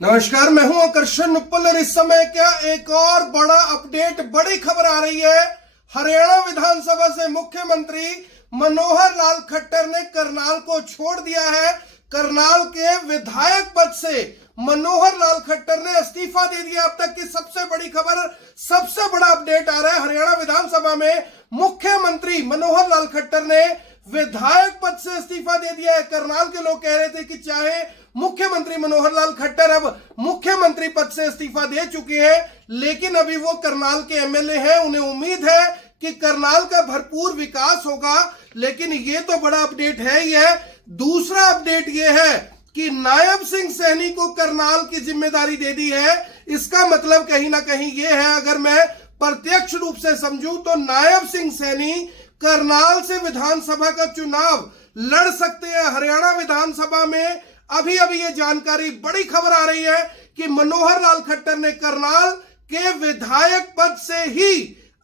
नमस्कार, मैं हूं आकर्षण नुप्पल और इस समय क्या एक और बड़ा अपडेट, बड़ी खबर आ रही है। हरियाणा विधानसभा से मुख्यमंत्री मनोहर लाल खट्टर ने करनाल को छोड़ दिया है। करनाल के विधायक पद से मनोहर लाल खट्टर ने इस्तीफा दे दिया। अब तक की सबसे बड़ी खबर, सबसे बड़ा अपडेट आ रहा है। हरियाणा विधानसभा में मुख्यमंत्री मनोहर लाल खट्टर ने विधायक पद से इस्तीफा दे दिया है। करनाल के लोग कह रहे थे कि चाहे मुख्यमंत्री मनोहर लाल खट्टर अब मुख्यमंत्री पद से इस्तीफा दे चुके हैं, लेकिन अभी वो करनाल के एमएलए हैं। उन्हें उम्मीद है कि करनाल का भरपूर विकास होगा। लेकिन ये तो बड़ा अपडेट है ही है। दूसरा अपडेट ये है कि नायब सिंह सैनी को करनाल की जिम्मेदारी दे दी है। इसका मतलब कहीं ना कहीं ये है, अगर मैं प्रत्यक्ष रूप से समझूं तो नायब सिंह सैनी करनाल से विधानसभा का चुनाव लड़ सकते हैं। हरियाणा विधानसभा में अभी अभी ये जानकारी, बड़ी खबर आ रही है कि मनोहर लाल खट्टर ने करनाल के विधायक पद से ही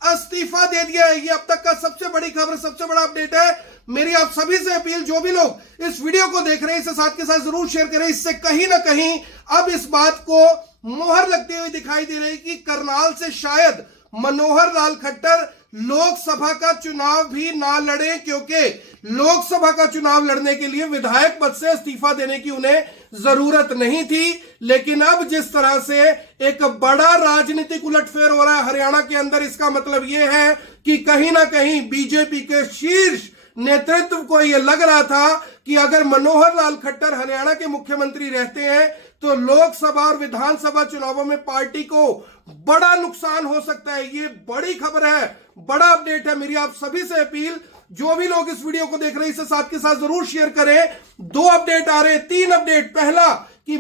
इस्तीफा दे दिया है। ये अब तक का सबसे बड़ी खबर, सबसे बड़ा अपडेट है। मेरी आप सभी से अपील, जो भी लोग इस वीडियो को देख रहे हैं इसे साथ के साथ जरूर शेयर करें। इससे कहीं ना कहीं अब इस बात को मोहर लगती हुई दिखाई दे रही कि करनाल से शायद मनोहर लाल खट्टर लोकसभा का चुनाव भी ना लड़े, क्योंकि लोकसभा का चुनाव लड़ने के लिए विधायक पद से इस्तीफा देने की उन्हें जरूरत नहीं थी। लेकिन अब जिस तरह से एक बड़ा राजनीतिक उलटफेर हो रहा है हरियाणा के अंदर, इसका मतलब यह है कि कहीं ना कहीं बीजेपी के शीर्ष नेतृत्व को यह लग रहा था कि अगर मनोहर लाल खट्टर हरियाणा के मुख्यमंत्री रहते हैं तो लोकसभा और विधानसभा चुनावों में पार्टी को बड़ा नुकसान हो सकता है। ये बड़ी खबर है, बड़ा अपडेट है। मेरी आप सभी से अपील, जो भी लोग इस वीडियो को देख रहे हैं इसे साथ के साथ जरूर शेयर करें। 2 अपडेट आ रहे हैं, 3 अपडेट। पहला कि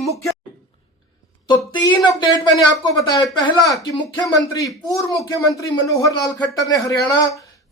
तीन अपडेट मैंने आपको बताया। पहला कि पूर्व मुख्यमंत्री मनोहर लाल खट्टर ने हरियाणा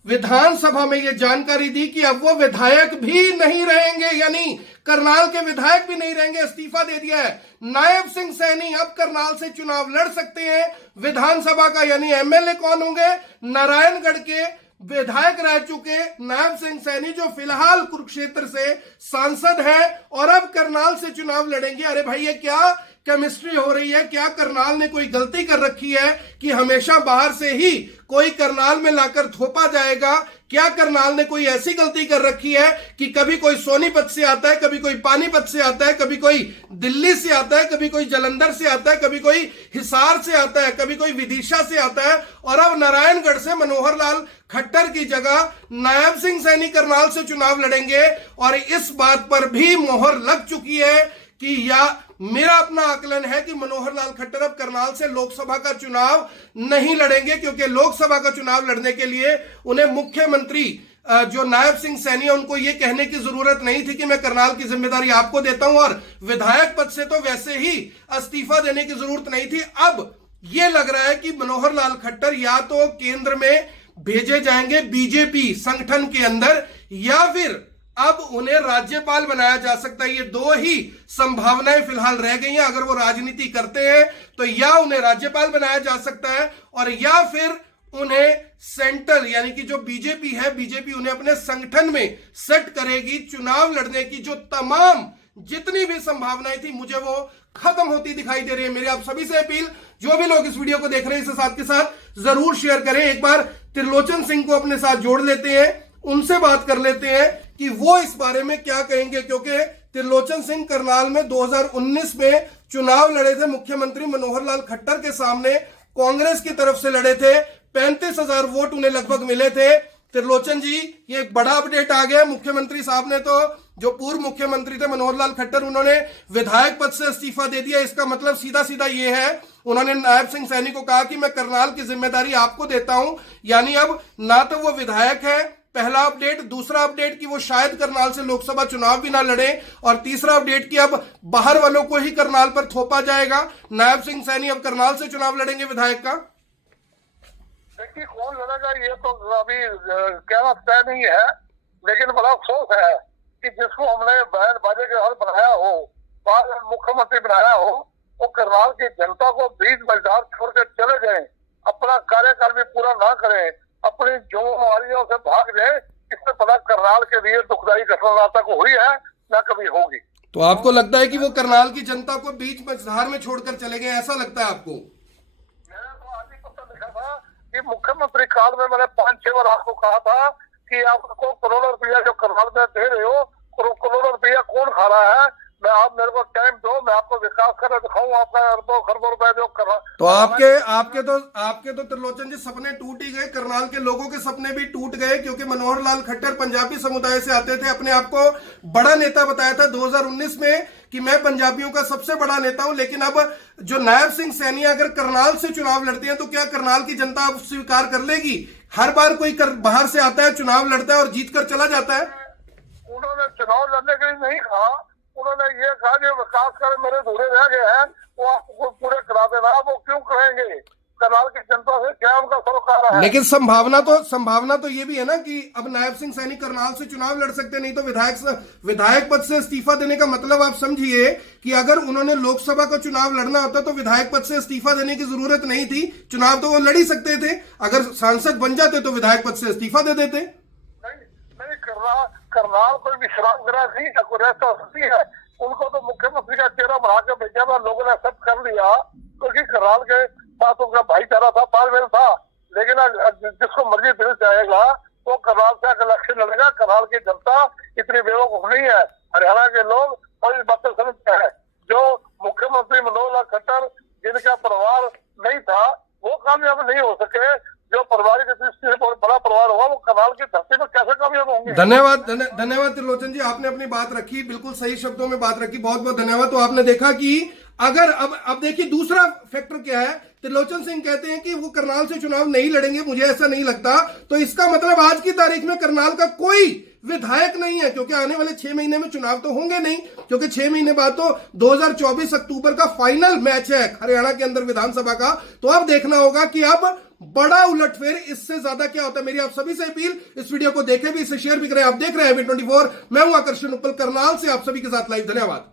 विधानसभा में यह जानकारी दी कि अब वो विधायक भी नहीं रहेंगे, यानी करनाल के विधायक भी नहीं रहेंगे, इस्तीफा दे दिया है। नायब सिंह सैनी अब करनाल से चुनाव लड़ सकते हैं विधानसभा का, यानी एमएलए कौन होंगे? नारायणगढ़ के विधायक रह चुके नायब सिंह सैनी, जो फिलहाल कुरुक्षेत्र से सांसद हैं और अब करनाल से चुनाव लड़ेंगे। अरे भाई, ये क्या केमिस्ट्री हो रही है? क्या करनाल ने कोई गलती कर रखी है कि हमेशा बाहर से ही कोई करनाल में लाकर थोपा जाएगा? क्या करनाल ने कोई ऐसी गलती कर रखी है कि कभी कोई सोनीपत से आता है, कभी कोई पानीपत से आता है, कभी कोई दिल्ली से आता है, कभी कोई जालंधर से आता है, कभी कोई हिसार से आता है, कभी कोई विदिशा से आता है, और अब नारायणगढ़ से मनोहर लाल खट्टर की जगह नायब सिंह सैनी करनाल से चुनाव लड़ेंगे? और इस बात पर भी मोहर लग चुकी है कि मेरा अपना आकलन है कि मनोहर लाल खट्टर अब करनाल से लोकसभा का चुनाव नहीं लड़ेंगे, क्योंकि लोकसभा का चुनाव लड़ने के लिए उन्हें मुख्यमंत्री जो नायब सिंह सैनी है उनको यह कहने की जरूरत नहीं थी कि मैं करनाल की जिम्मेदारी आपको देता हूं, और विधायक पद से तो वैसे ही इस्तीफा देने की जरूरत नहीं थी। अब यह लग रहा है कि मनोहर लाल खट्टर या तो केंद्र में भेजे जाएंगे बीजेपी संगठन के अंदर, या फिर अब उन्हें राज्यपाल बनाया जा सकता है। ये 2 ही संभावनाएं फिलहाल रह गई हैं। अगर वो राजनीति करते हैं तो या उन्हें राज्यपाल बनाया जा सकता है, और या फिर उन्हें सेंट्रल, यानी कि जो बीजेपी है, बीजेपी उन्हें अपने संगठन में सेट करेगी। चुनाव लड़ने की जो तमाम जितनी भी संभावनाएं थी, मुझे वो खत्म होती दिखाई दे रही है। मेरी आप सभी से अपील, जो भी लोग इस वीडियो को देख रहे हैं इसे साथ के साथ जरूर शेयर करें। एक बार त्रिलोचन सिंह को अपने साथ जोड़ लेते हैं, उनसे बात कर लेते हैं कि वो इस बारे में क्या कहेंगे, क्योंकि त्रिलोचन सिंह करनाल में 2019 में चुनाव लड़े थे मुख्यमंत्री मनोहर लाल खट्टर के सामने, कांग्रेस की तरफ से लड़े थे। 35,000 वोट उन्हें लगभग मिले थे। त्रिलोचन जी, ये एक बड़ा अपडेट आ गया। मुख्यमंत्री साहब ने तो, जो पूर्व मुख्यमंत्री थे मनोहर लाल खट्टर, उन्होंने विधायक पद से इस्तीफा दे दिया। इसका मतलब सीधा सीधा ये है, उन्होंने नायब सिंह सैनी को कहा कि मैं करनाल की जिम्मेदारी आपको देता हूं, यानी अब ना तो वो विधायक है। पहला अपडेट। दूसरा अपडेट कि वो शायद करनाल से लोकसभा चुनाव भी ना लड़े, और तीसरा अपडेट कि अब बाहर वालों को ही करनाल पर थोपा जाएगा। नायब सिंह सैनी अब करनाल से चुनाव लड़ेंगे विधायक का। देखिए, कौन लड़ेगा ये तो अभी कहना तय नहीं है, लेकिन बड़ा अफसोस है कि जिसको हमने बैन बाजे के हल बनाया हो, मुख्यमंत्री बनाया हो, वो करनाल की जनता को 20 मजदार छोड़ के चले जाए, अपना कार्यकाल भी पूरा ना करें, अपनी जिम्मेवारियों से भाग जाए। इससे पता करनाल के लिए दुखदायी घटना ना तक हुई है ना कभी होगी। तो आपको लगता है कि वो करनाल की जनता को बीच मझधार में छोड़कर चले गए, ऐसा लगता है आपको? मैंने तो आज ही पत्र लिखा था कि मुख्यमंत्री काल में मैंने 5-6 बार आपको कहा था कि आपको करोड़ों रुपया जो करनाल में दे रहे हो, करोड़ों रुपया कौन खा रहा है? मैं आप मेरे को टाइम दो, मैं आपको विकास कर दिखाऊं आपका अरबों खरबों रुपए जो कर रहा। तो आपके तो त्रिलोचन जी सपने टूट ही गए, करनाल के लोगों के सपने भी टूट गए, क्योंकि मनोहर लाल खट्टर पंजाबी समुदाय से आते थे, अपने आप को बड़ा नेता बताया था 2019 में कि मैं पंजाबियों का सबसे बड़ा नेता हूं। लेकिन अब जो नायब सिंह सैनी अगर करनाल से चुनाव लड़ते हैं तो क्या करनाल की जनता अब स्वीकार कर लेगी? हर बार कोई बाहर से आता है, चुनाव लड़ता है और जीत कर चला जाता है। उन्होंने चुनाव लड़ने के लिए नहीं कहा, उन्होंने ये कहा जो विकास कर मेरे धूरे रह गए हैं वो आपको पूरे करा देना। वो क्यों करेंगे? करनाल की जनता से क्या उनका सरोकार है? लेकिन संभावना तो ये भी है ना कि अब नायब सिंह सैनी करनाल से चुनाव लड़ सकते, नहीं तो विधायक पद से इस्तीफा देने का मतलब आप समझिए कि अगर उन्होंने लोकसभा का चुनाव लड़ना होता तो विधायक पद से इस्तीफा देने की जरूरत नहीं थी, चुनाव तो वो लड़ ही सकते थे। अगर सांसद बन जाते तो विधायक पद से इस्तीफा दे देते। नहीं, करनाल कोई विश्राम गृह नहीं है, कोई रेस्ट हाउस नहीं है। उनको तो मुख्यमंत्री का चेहरा बना के भेजा था, लोगों ने एक्सेप्ट कर लिया क्योंकि करनाल के साथ उनका भाईचारा था, तालमेल था। लेकिन जिसको मर्जी दिल जाएगा तो करनाल से इलेक्शन लड़ेगा। करनाल की जनता इतनी बेवकूफ नहीं है, हरियाणा के लोग और इस बात को समझते हैं। जो मुख्यमंत्री मनोहर लाल खट्टर जिनका परिवार नहीं था वो कामयाब नहीं हो सके, जो पारिवारिक दृष्टि से बहुत बड़ा परिवार होगा वो करनाल की धरती पर कैसे कामयाब होंगे? धन्यवाद त्रिलोचन जी, आपने अपनी बात रखी, बिल्कुल सही शब्दों में बात रखी, बहुत बहुत धन्यवाद। तो आपने देखा कि अगर अब देखिए दूसरा फैक्टर क्या है। त्रिलोचन सिंह कहते हैं कि वो करनाल से चुनाव नहीं लड़ेंगे, मुझे ऐसा नहीं लगता। तो इसका मतलब आज की तारीख में करनाल का कोई विधायक नहीं है, क्योंकि आने वाले 6 महीने में चुनाव तो होंगे नहीं, क्योंकि 6 महीने बाद तो 2024 अक्टूबर का फाइनल मैच है हरियाणा के अंदर विधानसभा का। तो अब देखना होगा कि अब बड़ा उलटफेर इससे ज्यादा क्या होता है। मेरी आप सभी से अपील, इस वीडियो को देखें भी, इसे शेयर भी करें। आप देख रहे हैं AV24, मैं हूं आकर्षण उपल, करनाल से आप सभी के साथ लाइव। धन्यवाद।